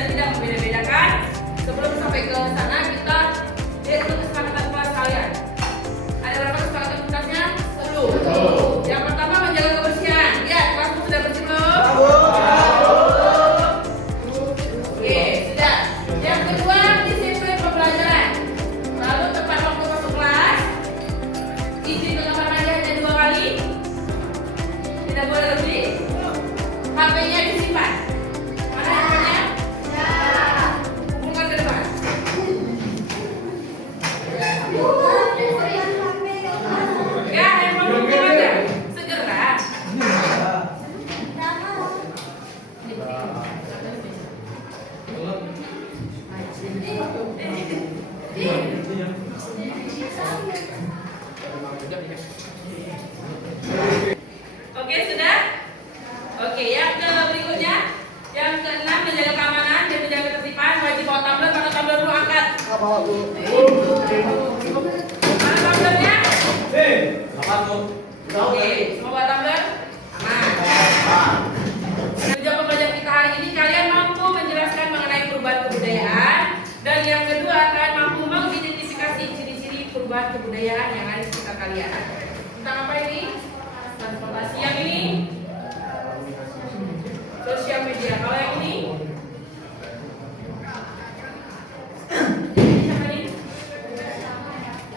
dan tidak membeda-bedakan. Sebelum sampai ke sana, kita lihat dulu kesepakatan kelas kalian. Ada berapa kesepakatan kelasnya? 10. Yang pertama menjaga kebersihan. Lihat, kelasmu sudah bersih belum? Oke, sudah. Yang kedua, disiplin pembelajaran. Lalu tepat waktu masuk kelas. Izin ke kamar mandi hanya 2 kali. Tidak boleh lebih. HP-nya disimpan. Mana handphonenya? Kumpulkan ke depan. Ya, handphone kumpulkan aja. Segera. Oke, sudah? Oke, yang berikutnya, yang keenam menjaga keamanan dan menjaga ketertiban. Wajib bawa tumbler, mana tumbler dulu angkat. Mana tumblernya? Oke, semua bawa tumbler? Aman. Tujuan pembelajaran kita hari ini, kalian mampu menjelaskan mengenai perubahan kebudayaan. Dan yang kedua, kalian mampu mengidentifikasi ciri-ciri perubahan kebudayaan yang ada di sekitar kalian. Tentang apa ini? Transportasi. Yang ini? Sosial media. Kalau yang ini? Apa ini?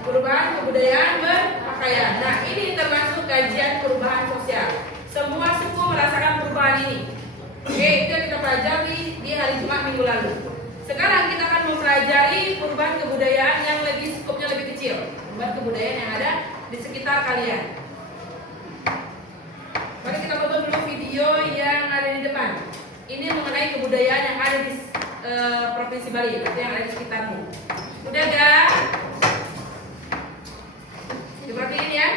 Perubahan kebudayaan berpakaian. Nah, ini termasuk kajian perubahan sosial. Semua suku merasakan perubahan ini. Oke, itu yang kita pelajari di hari Jumat minggu lalu. Sekarang kita akan mempelajari perubahan kebudayaan yang lebih skopnya lebih kecil. Perubahan kebudayaan yang ada di sekitar kalian. Mari kita tonton dulu video yang ada di depan. Ini mengenai kebudayaan yang ada di Provinsi Bali, atau yang ada di sekitarmu. Udah gak? Diperhatiin ya.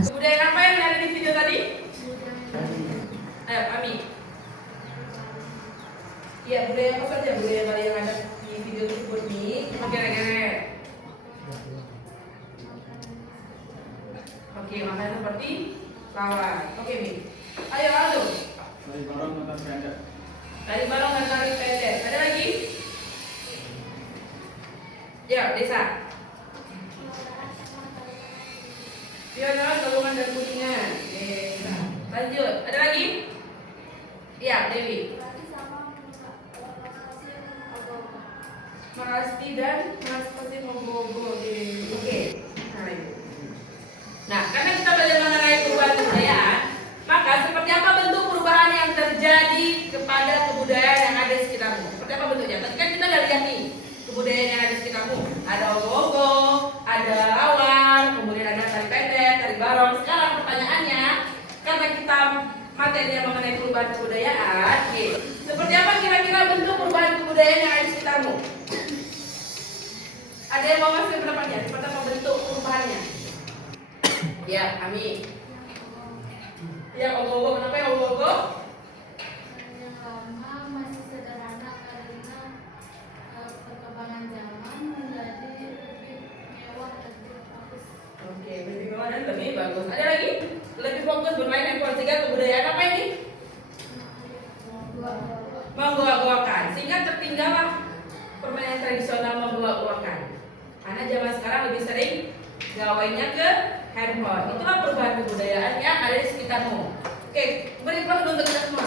Kebudayaan apa yang ada di video tadi? Ayo, Ami. Iya, budaya apa saja budaya Bali yang ada di video tersebut nih? Kira-kira. Oke, makanya seperti lawan. Oke, Mi. Ayo, Aldo. Tari barong dan tari pendek. Tari barong dan tari pendek. Ada lagi? Ya, Desa. Piano, gabungan dan kuningan. Desa. Lanjut. Ada lagi? Iya, Dewi. Makasih dan masih menggogo. Oke. Nah, karena kita belajar mengenai perubahan kebudayaan, maka seperti apa bentuk perubahan yang terjadi kepada kebudayaan yang ada di sekitarmu? Seperti apa bentuknya? Tadi kan kita udah lihat nih kebudayaan yang ada di sekitarmu. Ada ogo-ogo, ada lawar, kemudian ada tari pendek, tari barong. Sekarang pertanyaannya, karena kita materinya mengenai perubahan kebudayaan, seperti apa kira-kira bentuk perubahan kebudayaan yang ada di sekitarmu? Ada yang mau ngasih pendapatnya? Seperti apa bentuk perubahannya? Ya, Ami. Ya, ogo-ogo. Kenapa ya ogo-ogo? Yang lama masih sederhana karena perkembangan zaman menjadi lebih mewah dan lebih bagus. Oke, lebih mewah dan lebih bagus. Ada lagi? Lebih fokus bermain handphone. Sehingga kebudayaan apa ini? Menggoa-goakan. Sehingga tertinggallah permainan tradisional menggoa-goakan. Karena zaman sekarang lebih sering gawainya ke handphone. Itulah perubahan kebudayaan yang ada di sekitarmu. Oke, beri aplaus untuk kita semua.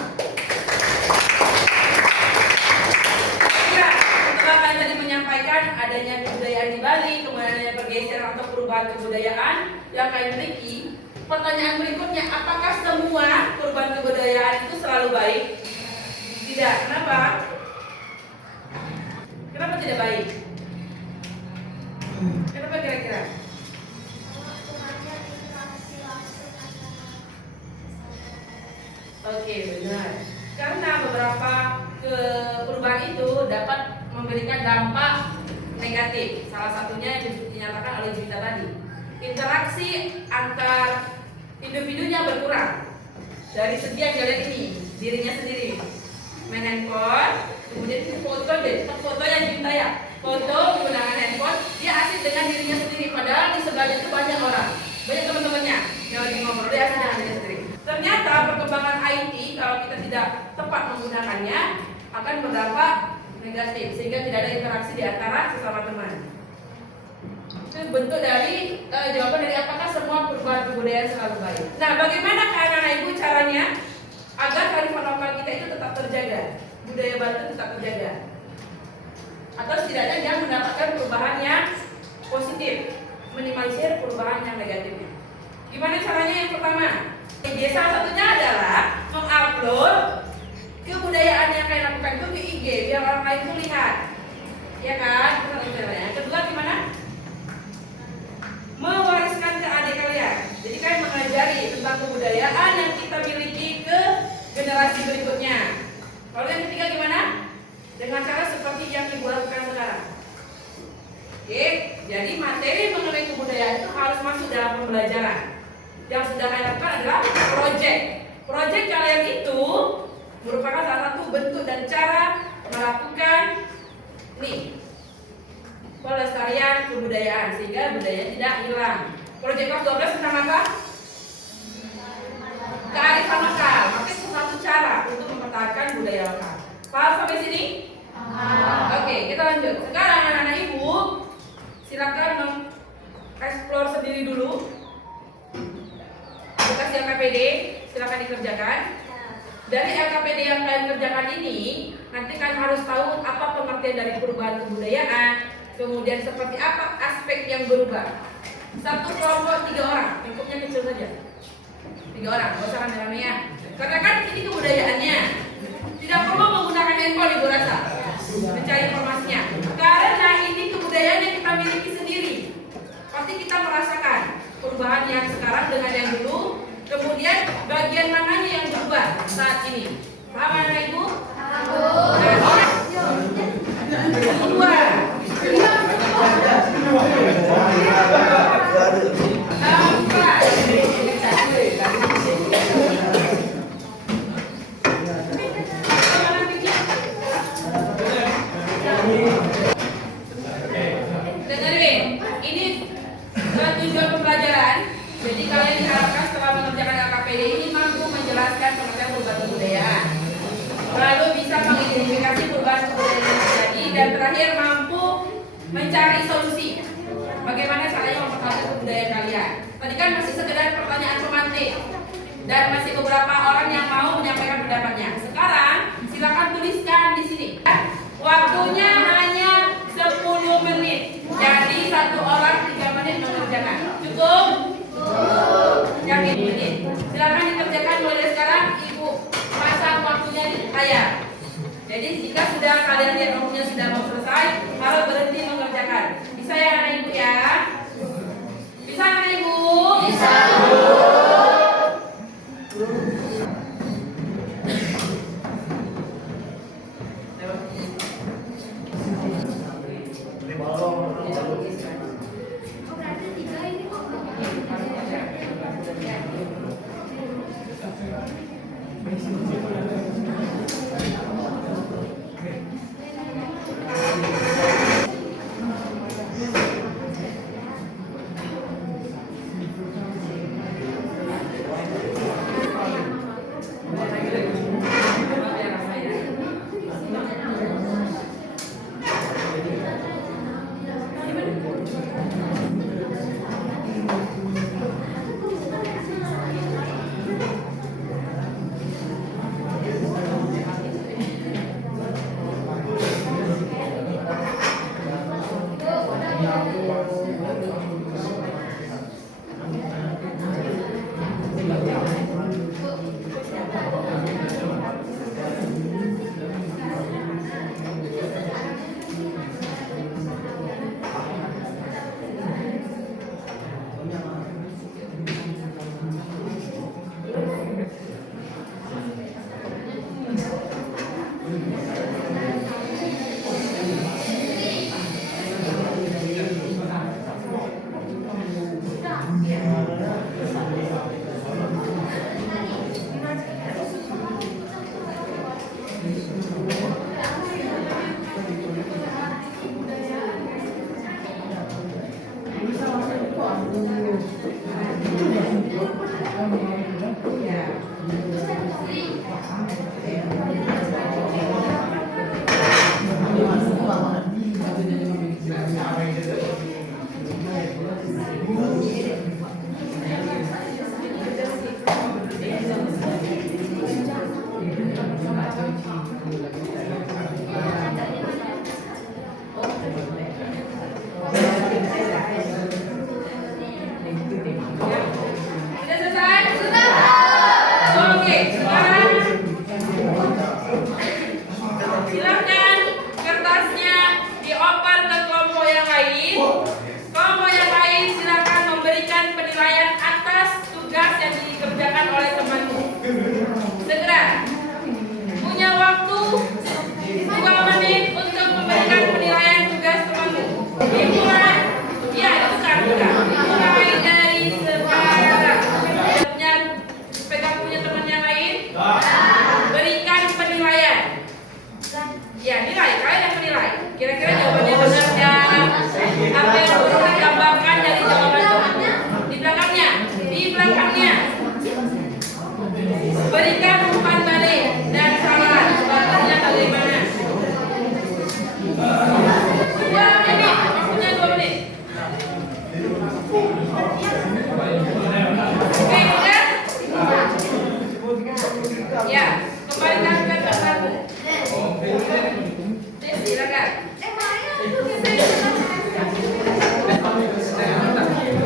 Ya, setelah kalian tadi menyampaikan adanya kebudayaan di Bali, kemudian adanya pergeseran atau perubahan kebudayaan yang kalian miliki, pertanyaan berikutnya, apakah semua perubahan kebudayaan itu selalu baik? Tidak. Kenapa? Kenapa tidak baik? Kenapa kira-kira? Oke, Oke, benar. Karena beberapa perubahan itu dapat memberikan dampak negatif. Salah satunya yang dinyatakan oleh Juwita tadi. Interaksi antar individunya berkurang. Dari segi yang dia lihat ini, dirinya sendiri. Main handphone, kemudian foto deh, foto yang Juwita ya. Foto menggunakan handphone, dia asik dengan dirinya sendiri. Padahal di sebelahnya itu banyak orang, banyak teman-temannya yang lagi ngobrol, dia asik dengan dirinya sendiri. Ternyata perkembangan IT kalau kita tidak tepat menggunakannya akan berdampak negatif sehingga tidak ada interaksi di antara sesama teman. Itu bentuk dari jawaban dari apakah semua perubahan kebudayaan selalu baik. Nah, bagaimana anak-anak ibu caranya agar kearifan lokal kita itu tetap terjaga, budaya Banten tetap terjaga, atau setidaknya dia mendapatkan perubahan yang positif, minimalisir perubahan yang negatif. Gimana caranya? Yang pertama, salah satunya adalah mengupload kebudayaan yang kalian lakukan itu ke IG biar orang lain tuh lihat, ya kan? Yang kedua gimana? Mewariskan ke adik kalian. Jadi kalian mengajari tentang kebudayaan yang kita miliki ke generasi berikutnya. Lalu yang ketiga gimana? Dengan cara seperti yang ibu lakukan sekarang. Oke, jadi materi mengenai kebudayaan itu harus masuk dalam pembelajaran. Yang sudah kalian lakukan adalah project. Project kalian itu merupakan salah satu bentuk dan cara melakukan pelestarian kebudayaan sehingga budaya tidak hilang. Project kelas 12 tentang apa? Kearifan lokal. Maka itu satu cara untuk mempertahankan budaya lokal. Paham sampai sini? Oke, kita lanjut. Sekarang anak-anak ibu silakan mengeksplor sendiri dulu. Aplikasi LKPD silakan dikerjakan. Dari LKPD yang kalian kerjakan ini, nanti kalian harus tahu apa pengertian dari perubahan kebudayaan, kemudian seperti apa aspek yang berubah. Satu kelompok 3 orang, lingkupnya kecil saja. 3 orang, gak usah rame-rame ya. Karena kan ini kebudayaannya. Tidak perlu menggunakan handphone ibu rasa mencari informasinya. Karena ini kebudayaan yang kita miliki sendiri. Pasti kita merasakan perubahan yang sekarang dengan yang dulu. Kemudian bagian mananya yang berubah saat ini. Paham anak ibu? Dua. Dengerin, ini tujuan pembelajaran. Jadi kalian diharapkan setelah mengerjakan LKPD ini mampu menjelaskan pengertian perubahan kebudayaan, lalu bisa mengidentifikasi perubahan kebudayaan yang terjadi, dan terakhir mampu mencari solusi. Bagaimana caranya mempertahankan kebudayaan kalian? Tadi kan masih sekedar pertanyaan pemantik dan masih beberapa orang yang mau menyampaikan pendapatnya. Sekarang silakan tuliskan di sini. Waktunya hanya 10 menit. Jadi satu orang 3 menit mengerjakan. Cukup? Yang ini silakan dikerjakan mulai sekarang. Ibu pasang waktunya di layar. Jadi jika sudah kalian lihat waktunya sudah mau selesai, harus berhenti mengerjakan. Bisa ya anak ibu ya? Bisa anak ibu? Bisa. Kira-kira jawabannya benar nggak? Apa yang perlu ditambahkan dari jawaban di belakangnya? Di belakangnya. Berikan umpan balik dan salah. Jawabannya bagaimana? 2 menit. Waktunya 2 menit. Oke, udah? Ya, kembalikan ke belakangmu. Silakan.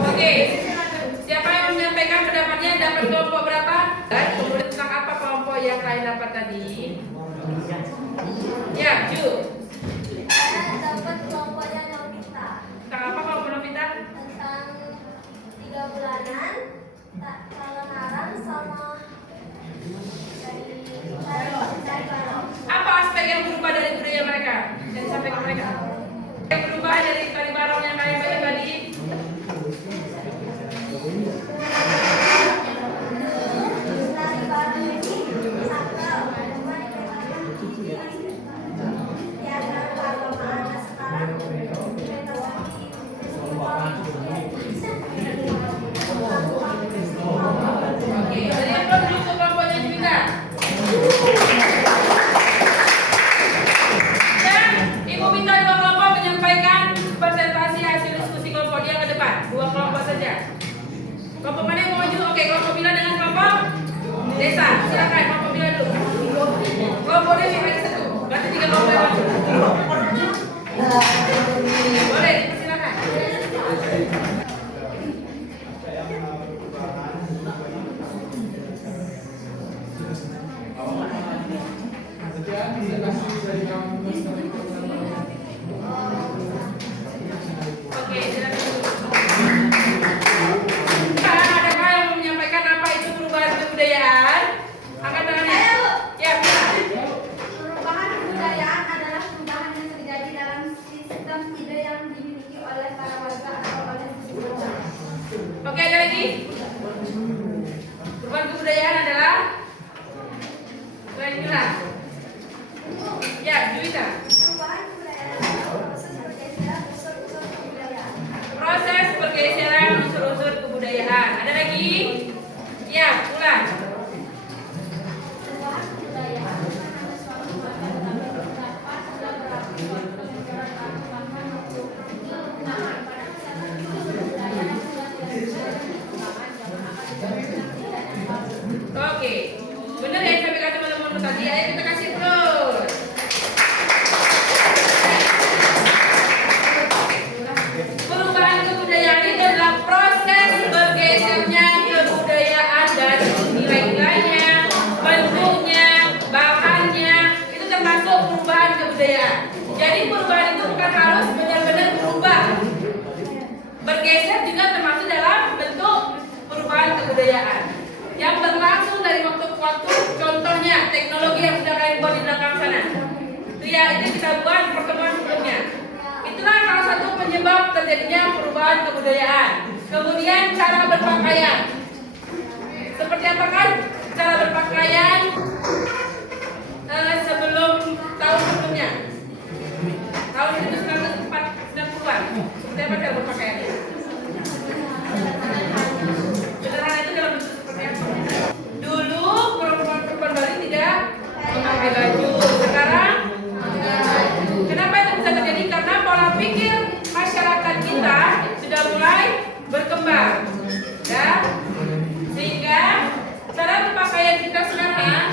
Oke, siapa yang menyampaikan pendapatnya dapat kelompok berapa? Dan kemudian tentang apa kelompok yang kalian dapat tadi? Ya, Ju. Saya dapat kelompoknya Novita Tentang apa kelompok Novita? tentang 3 bulanan, kebenaran sama dari barang. Apa aspek yang berubah dari budaya mereka? Yang disampaikan mereka? Yang berubah dari tali barong yang kalian baca tadi? Dari barang ini sakral, di antara keagamaan sekarang Oke, jadi yang belum dulu kelompoknya juga. Dan Ibu minta 2 kelompok menyampaikan presentasi hasil diskusi kelompok dia ke depan. 2 kelompok saja. Kelompok mana yang mau maju? Oke, kelompok Bila dengan kelompok Desa. Silakan kelompok Bila dulu. Kelompok Desa lagi 1. Berarti 3 kelompok yang maju. Boleh, silakan. Oke, silakan dulu. Adakah yang mau menyampaikan apa itu perubahan kebudayaan? Angkat tangannya. Ya, Bila. Perubahan kebudayaan adalah perubahan yang terjadi dalam sistem ide yang dimiliki oleh para warga atau oleh seseorang. Oke, ada lagi? Perubahan kebudayaan adalah selain Bila. Ya, Juwita. Perubahan kebudayaan adalah proses pergeseran unsur-unsur kebudayaan. Proses pergeseran unsur-unsur kebudayaan. Ada lagi? Ya, ulang. Perubahan kebudayaan adalah suatu warga dapat berpendapat dan berarti suatu pemikiran baru bahkan menggunakan pada kesadaran kebudayaan yang sudah tidak sesuai dengan perkembangan zaman akan dijadikan tidak yang baru. Oke. Benar ya sampai kata teman-teman tadi. Ayo kita kasih terus. Perubahan kebudayaan itu adalah proses bergesernya kebudayaan dari nilai-nilainya, bentuknya, bahannya, itu termasuk perubahan kebudayaan. Jadi perubahan itu bukan harus benar-benar berubah. Bergeser juga termasuk dalam bentuk perubahan kebudayaan yang berlangsung dari waktu ke waktu. Contohnya teknologi yang sudah kalian buat di belakang sana. Itu ya, itu kita buat pertemuan sebelumnya. Itulah salah satu penyebab terjadinya perubahan kebudayaan. Kemudian cara berpakaian. Seperti apa kan cara berpakaian sebelum tahun sebelumnya? Tahun 1990-an. Seperti apa cara berpakaiannya? Sederhana itu dalam bentuk seperti apa? Dulu perempuan-perempuan Bali tidak memakai baju. Sekarang kenapa itu bisa terjadi? Karena pola pikir masyarakat kita sudah mulai berkembang, ya, sehingga cara berpakaian kita sekarang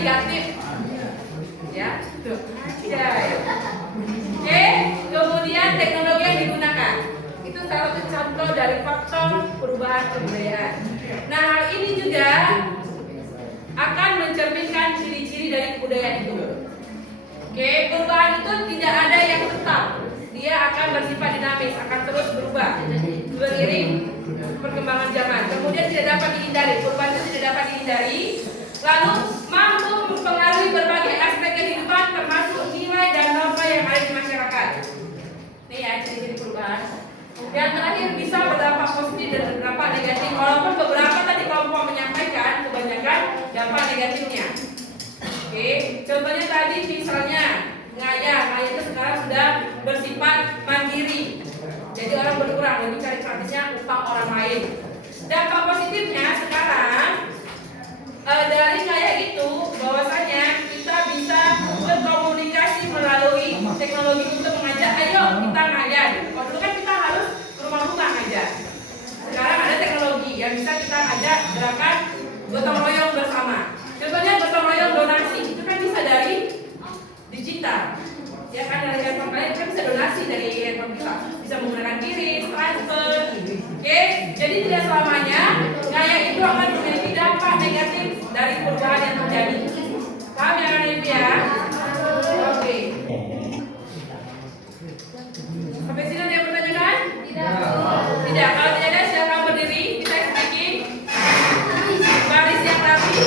negatif. Ya, tuh. Ya. Oke, kemudian teknologi yang digunakan. Itu salah satu contoh dari faktor perubahan kebudayaan. Nah, hal ini juga akan mencerminkan ciri-ciri dari kebudayaan itu. Oke, perubahan itu tidak ada yang tetap. Dia akan bersifat dinamis, akan terus berubah seiring perkembangan zaman. Kemudian tidak dapat dihindari, perubahan itu tidak dapat dihindari. Lalu mampu mempengaruhi berbagai aspek kehidupan termasuk nilai dan norma yang ada di masyarakat. Ini ya ciri-ciri perubahan. Yang terakhir bisa berdampak positif dan berdampak negatif. Walaupun beberapa tadi kelompok menyampaikan kebanyakan dampak negatifnya. Oke, contohnya tadi misalnya ngaya itu sekarang sudah bersifat mandiri. Jadi orang berkurang lebih cari praktisnya upah orang lain. Dampak positifnya sekarang dari kayak itu bahwasanya kita bisa berkomunikasi melalui teknologi untuk mengajak ayo kita ngajak. Kalau dulu kan kita harus ke rumah-rumah ngajak. Sekarang ada teknologi yang bisa kita ajak gerakan gotong royong bersama. Contohnya gotong royong donasi itu kan bisa dari digital. Ya kan dari handphone kalian kan bisa donasi dari handphone kita. Bisa menggunakan kirim, transfer. Oke, jadi tidak selamanya kayak itu akan memiliki dampak negatif dari perubahan yang terjadi. Paham ya kan itu ya? Oke. Sampai sini ada yang bertanyakan? Tidak. Tidak. Kalau tidak ada silakan berdiri. Kita speaking. Baris yang rapi.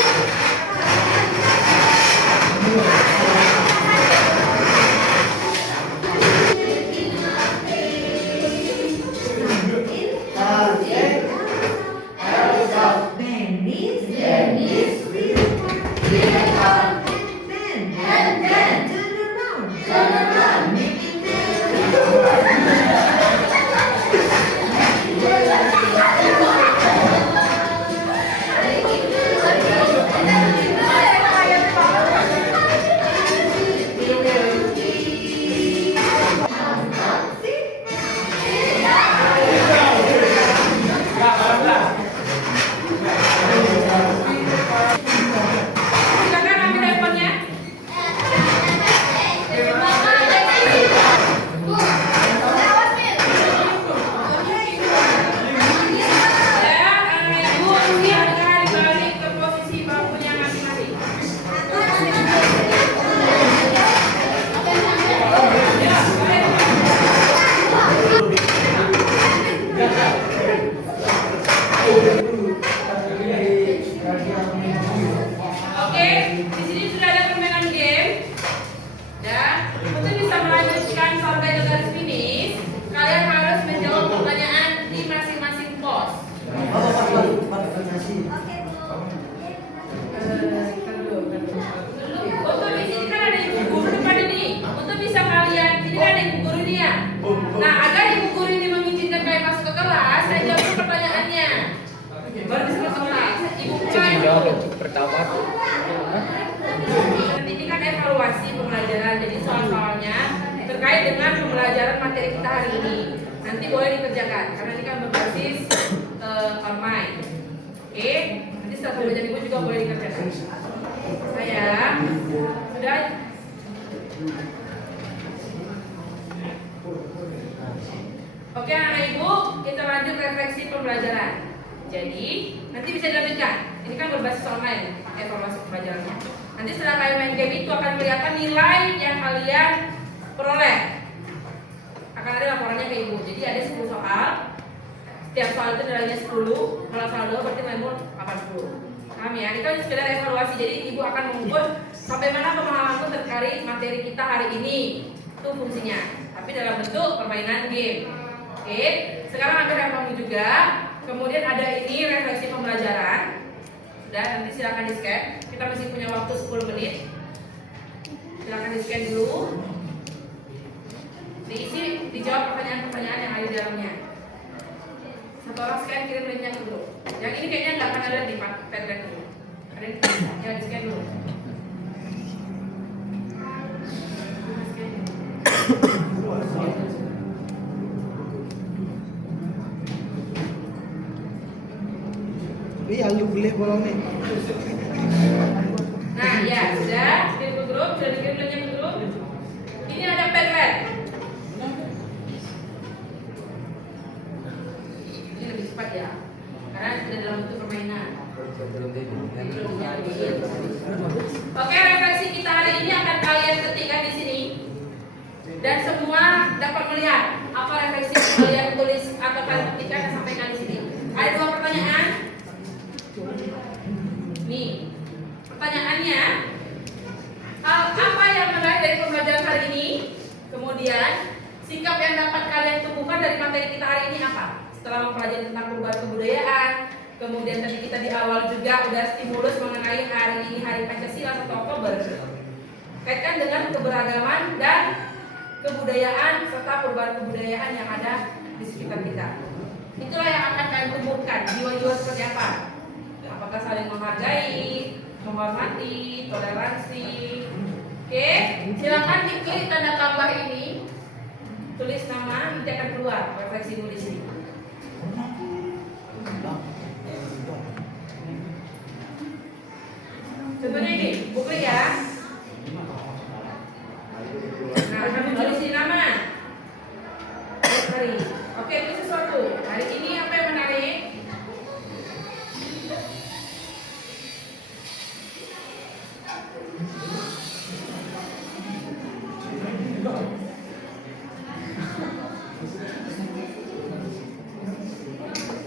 Silakan ambil handphonenya. Dan ibu silakan balik ke posisi bangkunya masing-masing. Ya, baik. Oke, di sini sudah ada permainan game. Dan untuk bisa melanjutkan sampai ke garis finish, kalian harus menjawab pertanyaan di masing-masing pos. Untuk di sini kan ada ibu guru depan ini. Untuk bisa kalian, ini kan ada ibu guru ini ya. Nah, agar ibu guru ini mengizinkan kalian masuk ke kelas, saya jawab pertanyaannya. Baru bisa masuk kelas. Ibu bukan. Pertama. Ini kan evaluasi pembelajaran, jadi soal-soalnya terkait dengan pembelajaran materi kita hari ini. Nanti boleh dikerjakan, karena ini kan berbasis online. Oke, nanti setelah pembelajaran ibu juga boleh dikerjakan. Sayang, sudah. Oke anak ibu, kita lanjut refleksi pembelajaran. Jadi nanti bisa dilanjutkan. Ini kan berbasis online evaluasi pembelajarannya. Nanti setelah kalian main game itu akan kelihatan nilai yang kalian peroleh. Akan ada laporannya ke ibu. Jadi ada 10 soal. Setiap soal itu nilainya 10. Kalau soal 2 berarti nilaimu 80. Paham ya? Itu sekedar evaluasi. Jadi ibu akan mengukur sampai mana pemahamanku terkait materi kita hari ini. Itu fungsinya. Tapi dalam bentuk permainan game. Oke. Sekarang ambil handphone juga. Kemudian ada ini refleksi pembelajaran. Sudah, nanti silakan di-scan. Kita masih punya waktu 10 menit. Silakan di-scan dulu. Diisi, dijawab pertanyaan-pertanyaan yang ada di dalamnya. Satu orang scan, kirim linknya dulu. Yang ini kayaknya nggak akan ada di Padlet dulu. Ada ya di-scan dulu. Yang boleh bolong nih. Nah ya, Oke, refleksi kita hari ini akan kalian ketikkan di sini. Dan semua dapat melihat apa refleksi yang kalian tulis atau kalian ketikkan dan sampaikan di sini. Ada 2 pertanyaan. Nih, pertanyaannya, hal apa yang menarik dari pembelajaran hari ini? Kemudian, sikap yang dapat kalian tumbuhkan dari materi kita hari ini apa? Setelah mempelajari tentang perubahan kebudayaan, kemudian tadi kita di awal juga udah stimulus mengenai hari ini Hari Pancasila 1 Oktober. Kaitkan dengan keberagaman dan kebudayaan serta perubahan kebudayaan yang ada di sekitar kita. Itulah yang akan kalian tumbuhkan. Jiwa-jiwa seperti apa? Apakah saling menghargai, menghormati, toleransi? Oke, silakan diklik tanda tambah ini, tulis nama, nanti akan keluar refleksimu di sini. Contohnya ini, buku ya. Nah, kamu tulis nama. Hari. Oke, itu sesuatu. Hari ini apa yang menarik?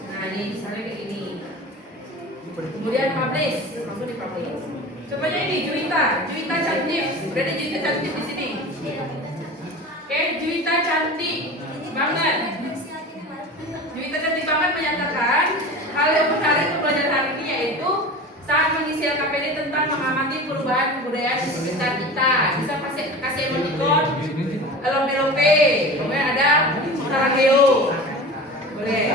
Nah, ini misalnya kayak gini. Kemudian publish, langsung di publish. Contohnya ini Juwita cantik. Berarti Juwita cantik di sini. Oke, Juwita cantik banget. Juwita cantik banget menyatakan hal yang menarik pembelajaran hari ini yaitu saat mengisi LKPD tentang mengamati perubahan kebudayaan di sekitar kita. Bisa kasih emoticon, lompe-lompe, kemudian ada sarangeo. Boleh.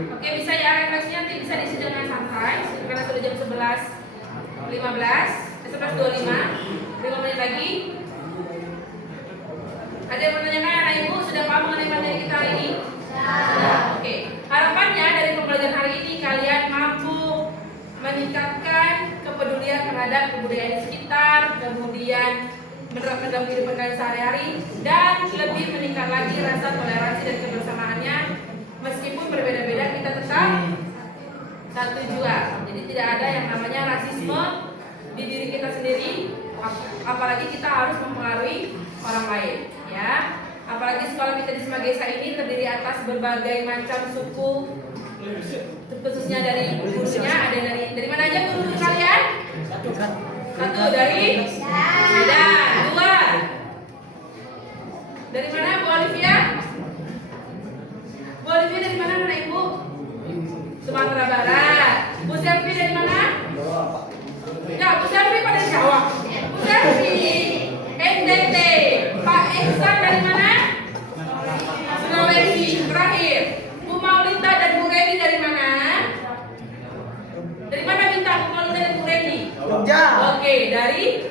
Oke, bisa ya refleksinya nanti bisa diisi dengan santai karena sudah jam 11.15, 11.25, 5 menit lagi. Ada yang menanyakan anak ibu sudah paham mengenai materi kita hari ini? Sudah. Oke. Harapannya dari pembelajaran hari ini kalian mampu meningkatkan kepedulian terhadap kebudayaan di sekitar, kemudian menerapkan dalam kehidupan kalian sehari-hari, dan lebih meningkat lagi rasa toleransi dan kebersamaannya. Meskipun berbeda-beda, kita tetap satu jua. Jadi tidak ada yang namanya rasisme di diri kita sendiri, apalagi kita harus mempengaruhi orang lain, ya. Apalagi sekolah kita di Semagesa ini terdiri atas berbagai macam suku, khususnya dari gurunya. Ada dari mana aja guru kalian? Satu dari Medan. 2 dari mana, Bu Olivia? Bu Olivia dari mana anak ibu? Sumatera Barat. Bu Selvi dari mana? Ya, Bu Selvi pada jawab. Bu Selvi NTT. Pak Ihsan dari mana? Sulawesi. Terakhir, Bu Maulita dan Bu Reni dari mana? Dari mana minta Bu Maulita dan Bu Reni? Oke, dari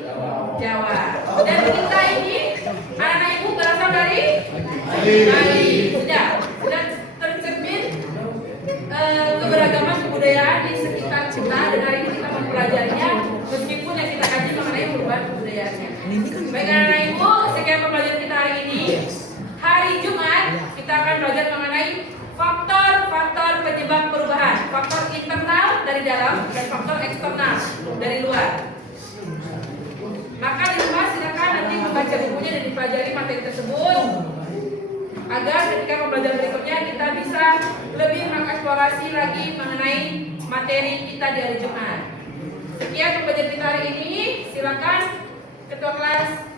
Jawa. Dan kita ini anak-anak ibu berasal dari Bali. Sudah tercermin keberagaman kebudayaan di sekitar kita, dan hari ini kita mempelajarinya meskipun yang kita kaji mengenai perubahan kebudayaannya. Baik anak-anak ibu, sekian pembelajaran kita hari ini. Hari Jumat kita akan belajar mengenai faktor-faktor penyebab perubahan, faktor internal dari dalam dan faktor eksternal dari luar. Maka di rumah silakan nanti membaca bukunya dan dipelajari materi tersebut agar ketika pembelajaran berikutnya kita bisa lebih mengeksplorasi lagi mengenai materi kita di hari Jumat. Sekian pembelajaran kita hari ini. Silakan Ketua kelas